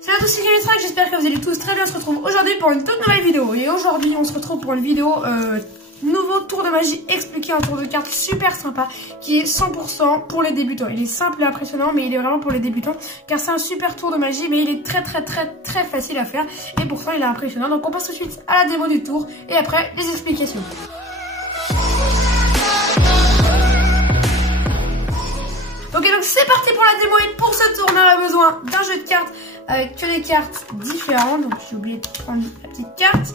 Salut à tous, c'est Kamitrack, j'espère que vous allez tous très bien. On se retrouve aujourd'hui pour une toute nouvelle vidéo. Et aujourd'hui, on se retrouve pour une vidéo nouveau tour de magie expliqué, un tour de cartes super sympa qui est 100% pour les débutants. Il est simple et impressionnant, mais il est vraiment pour les débutants car c'est un super tour de magie, mais il est très facile à faire et pourtant il est impressionnant. Donc on passe tout de suite à la démo du tour et après les explications. Ok, donc c'est parti pour la démo et pour ce tour on aura besoin d'un jeu de cartes avec que des cartes différentes. Donc j'ai oublié de prendre la petite carte.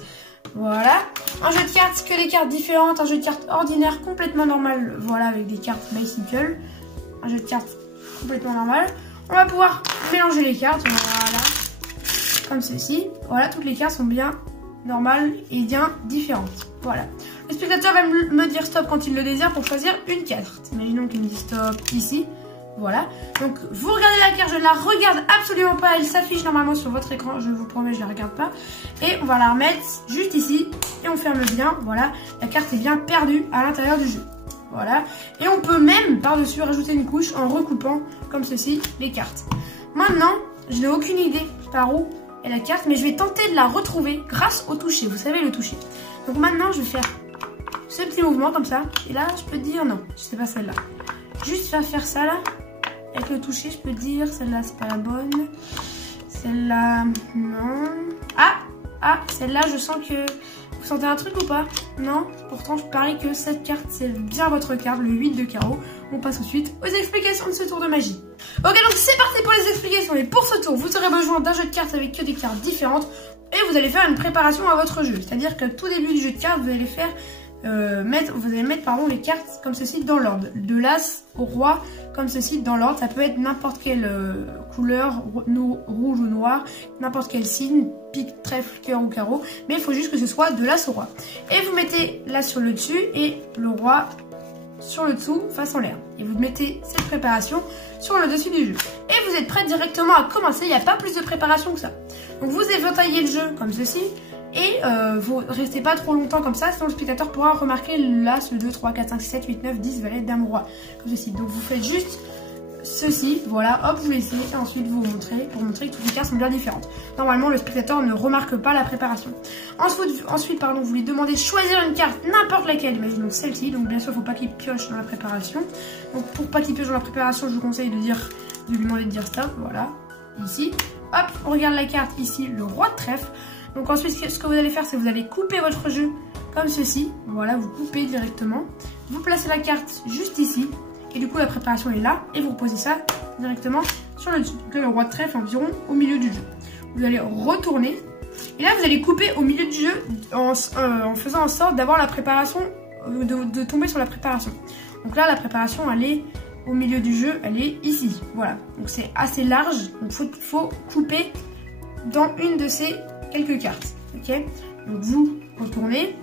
Voilà, un jeu de cartes, que des cartes différentes, un jeu de cartes ordinaire complètement normal, voilà, avec des cartes bicycle, un jeu de cartes complètement normal. On va pouvoir mélanger les cartes, voilà, comme ceci. Voilà, toutes les cartes sont bien normales et bien différentes. Voilà, le spectateur va me dire stop quand il le désire pour choisir une carte. Imaginons qu'il me dit stop ici. Voilà, donc vous regardez la carte, je ne la regarde absolument pas, elle s'affiche normalement sur votre écran, je vous promets, je ne la regarde pas. Et on va la remettre juste ici, et on ferme bien, voilà, la carte est bien perdue à l'intérieur du jeu. Voilà, et on peut même par-dessus rajouter une couche en recoupant, comme ceci, les cartes. Maintenant, je n'ai aucune idée par où est la carte, mais je vais tenter de la retrouver grâce au toucher, vous savez le toucher. Donc maintenant, je vais faire ce petit mouvement comme ça, et là, je peux dire non, je sais pas celle-là. Juste faire ça là. Avec le toucher, je peux dire, celle-là, c'est pas la bonne. Celle-là, non. Ah, celle-là, je sens que... Vous sentez un truc ou pas? Non. Pourtant, je parie que cette carte, c'est bien votre carte, le 8 de carreau. On passe tout de suite aux explications de ce tour de magie. Ok, donc c'est parti pour les explications. Et pour ce tour, vous aurez besoin d'un jeu de cartes avec que des cartes différentes. Et vous allez faire une préparation à votre jeu. C'est-à-dire qu'au tout début du jeu de cartes, vous allez faire... vous allez mettre les cartes comme ceci dans l'ordre, de l'as au roi comme ceci dans l'ordre. Ça peut être n'importe quelle couleur, rouge ou noir, n'importe quel signe, pique, trèfle, cœur ou carreau, mais il faut juste que ce soit de l'as au roi. Et vous mettez l'as sur le dessus et le roi sur le dessous face en l'air. Et vous mettez cette préparation sur le dessus du jeu. Et vous êtes prêt directement à commencer, il n'y a pas plus de préparation que ça. Donc vous éventaillez le jeu comme ceci. Et vous restez pas trop longtemps comme ça, sinon le spectateur pourra remarquer l'as, le 2, 3, 4, 5, 6, 7, 8, 9, 10, valet, dame, roi. Comme ceci. Donc vous faites juste ceci, voilà, hop, vous laissez, et ensuite vous montrez, pour montrer que toutes les cartes sont bien différentes. Normalement, le spectateur ne remarque pas la préparation. Ensuite, pardon, vous lui demandez de choisir une carte, n'importe laquelle, imaginons celle-ci. Donc bien sûr, il ne faut pas qu'il pioche dans la préparation. Donc pour pas qu'il pioche dans la préparation, je vous conseille de lui demander de dire stop, voilà, ici. Hop, on regarde la carte ici, le roi de trèfle. Donc ensuite, ce que vous allez faire, c'est que vous allez couper votre jeu comme ceci. Voilà, vous coupez directement. Vous placez la carte juste ici. Et du coup, la préparation est là. Et vous reposez ça directement sur le dessus. Donc là, le roi de trèfle environ au milieu du jeu. Vous allez retourner. Et là, vous allez couper au milieu du jeu en faisant en sorte d'avoir la préparation, de tomber sur la préparation. Donc là, la préparation, elle est au milieu du jeu. Elle est ici. Voilà. Donc c'est assez large. Donc il faut couper dans une de ces quelques cartes, ok. Donc vous retournez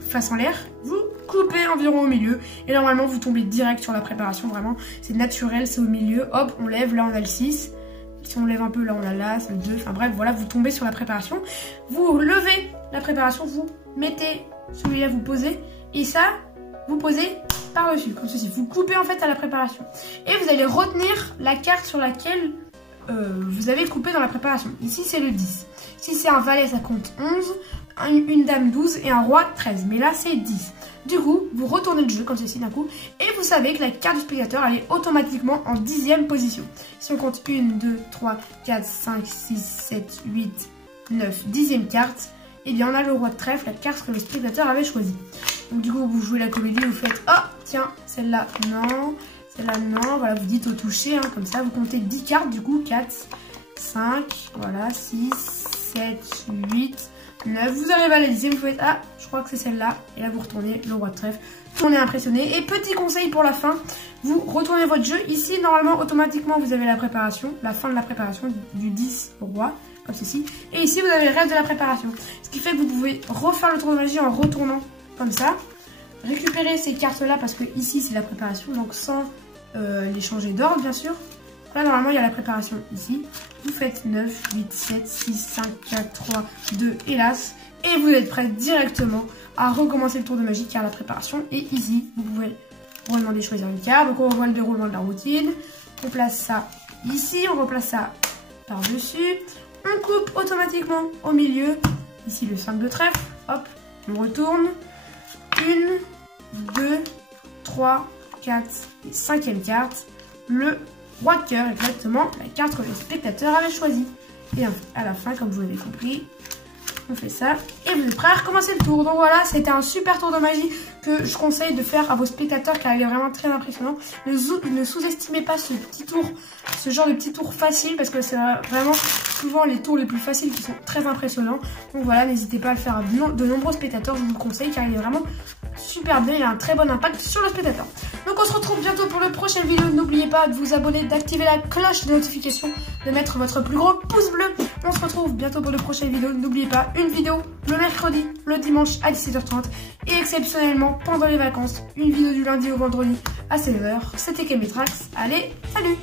face en l'air, vous coupez environ au milieu et normalement vous tombez direct sur la préparation. Vraiment c'est naturel, c'est au milieu, hop on lève, là on a le 6, si on lève un peu là on a l'as, le 2, enfin bref voilà, vous tombez sur la préparation, vous levez la préparation, vous mettez celui-là, vous posez et ça vous posez par dessus comme ceci, vous coupez en fait à la préparation et vous allez retenir la carte sur laquelle vous avez coupé dans la préparation. Ici c'est le 10. Si c'est un valet, ça compte 11, une dame 12 et un roi 13. Mais là, c'est 10. Du coup, vous retournez le jeu comme ceci d'un coup. Et vous savez que la carte du spectateur, elle est automatiquement en 10e position. Si on compte 1, 2, 3, 4, 5, 6, 7, 8, 9, 10e carte, eh bien, on a le roi de trèfle, la carte que le spectateur avait choisie. Donc du coup, vous jouez la comédie, vous faites « Oh, tiens, celle-là, non. Celle-là, non. » Voilà, vous dites au toucher, hein, comme ça. Vous comptez 10 cartes, du coup, 4, 5, voilà, 6, 7, 8, 9, vous arrivez à la 10e, vous faites ah, je crois que c'est celle-là, et là vous retournez le roi de trèfle, on est impressionné. Et petit conseil pour la fin, vous retournez votre jeu, ici normalement automatiquement vous avez la préparation, la fin de la préparation du 10 au roi, comme ceci, et ici vous avez le reste de la préparation, ce qui fait que vous pouvez refaire le tour de magie en retournant comme ça, récupérer ces cartes là parce que ici c'est la préparation, donc sans les changer d'ordre bien sûr. Là, normalement, il y a la préparation ici. Vous faites 9, 8, 7, 6, 5, 4, 3, 2, hélas. Et vous êtes prêt directement à recommencer le tour de magie car la préparation est ici. Vous pouvez redemander de choisir une carte. Donc, on revoit le déroulement de la routine. On place ça ici. On replace ça par-dessus. On coupe automatiquement au milieu. Ici le 5 de trèfle. Hop, on retourne. 1, 2, 3, 4 et 5e carte. Le roi de cœur, exactement la carte que le spectateur avait choisie. Et à la fin, comme vous l'avez compris, on fait ça. Et vous êtes prêts à recommencer le tour. Donc voilà, c'était un super tour de magie que je conseille de faire à vos spectateurs car il est vraiment très impressionnant. Ne sous-estimez pas ce petit tour, ce genre de petit tour facile parce que c'est vraiment souvent les tours les plus faciles qui sont très impressionnants. Donc voilà, n'hésitez pas à le faire à de nombreux spectateurs, je vous le conseille car il est vraiment super bien, il a un très bon impact sur le spectateur. Donc on se retrouve bientôt pour le prochain vidéo. N'oubliez pas de vous abonner, d'activer la cloche de notification, de mettre votre plus gros pouce bleu. On se retrouve bientôt pour le prochain vidéo. N'oubliez pas, une vidéo le mercredi, le dimanche à 17h30 et exceptionnellement pendant les vacances, une vidéo du lundi au vendredi à 16h. C'était Kemetrax. Allez, salut!